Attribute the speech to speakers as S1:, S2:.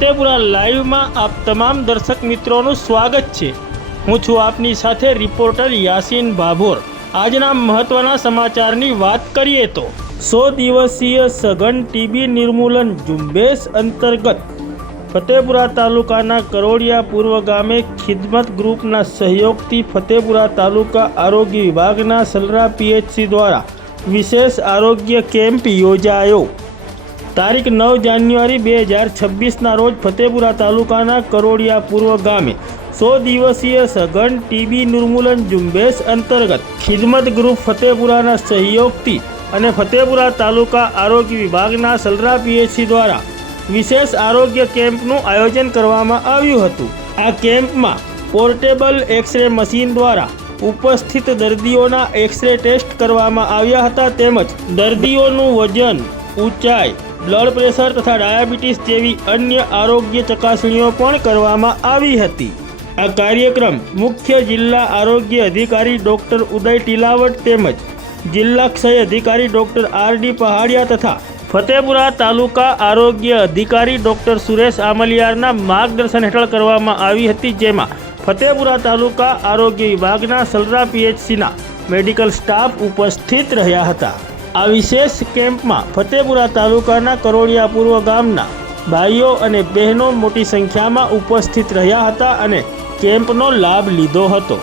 S1: લાઈવમાં આપ તમામ દર્શક મિત્રોનું સ્વાગત છે. હું છું આપની સાથે રિપોર્ટર યાસીન ભાભોર. આજના મહત્વના સમાચારની વાત કરીએ તો, સો દિવસીય સઘન ટીબી નિર્મૂલન ઝુંબેશ અંતર્ગત ફતેપુરા તાલુકાના કરોડિયા પૂર્વ ગામે ખિદમત ગ્રુપના સહયોગથી ફતેપુરા તાલુકા આરોગ્ય વિભાગના સલરા પીએચસી દ્વારા વિશેષ આરોગ્ય કેમ્પ યોજાયો. તારીખ નવ જાન્યુઆરી બે હજાર છવ્વીસના રોજ ફતેપુરા તાલુકાના કરોડિયા પૂર્વ ગામે સો દિવસીય સઘન ટીબી નિર્મૂલન ઝુંબેશ અંતર્ગત ખિદમત ગ્રુપ ફતેપુરાના સહયોગથી અને ફતેપુરા તાલુકા આરોગ્ય વિભાગના સલરા પીએચસી દ્વારા વિશેષ આરોગ્ય કેમ્પનું આયોજન કરવામાં આવ્યું હતું. આ કેમ્પમાં પોર્ટેબલ એક્સરે મશીન દ્વારા ઉપસ્થિત દર્દીઓના એક્સરે ટેસ્ટ કરવામાં આવ્યા હતા તેમજ દર્દીઓનું વજન ઊંચાઈ બ્લડ પ્રેશર તથા ડાયાબિટીસ જેવી અન્ય આરોગ્ય ચકાસણીઓ પણ કરવામાં આવી હતી. આ કાર્યક્રમ મુખ્ય જિલ્લા આરોગ્ય અધિકારી ડૉક્ટર ઉદય ટીલાવટ તેમજ જિલ્લા ક્ષય અધિકારી ડૉક્ટર આર ડી પહાડિયા તથા ફતેપુરા તાલુકા આરોગ્ય અધિકારી ડૉક્ટર સુરેશ આમલિયારના માર્ગદર્શન હેઠળ કરવામાં આવી હતી, જેમાં ફતેપુરા તાલુકા આરોગ્ય વિભાગના સલરા પીએચસીના મેડિકલ સ્ટાફ ઉપસ્થિત રહ્યા હતા. આ વિશેષ કેમ્પમાં ફતેપુરા તાલુકાના કરોડિયા પૂર્વ ગામના ભાઈઓ અને બહેનો મોટી સંખ્યામાં ઉપસ્થિત રહ્યા હતા અને કેમ્પનો લાભ લીધો હતો.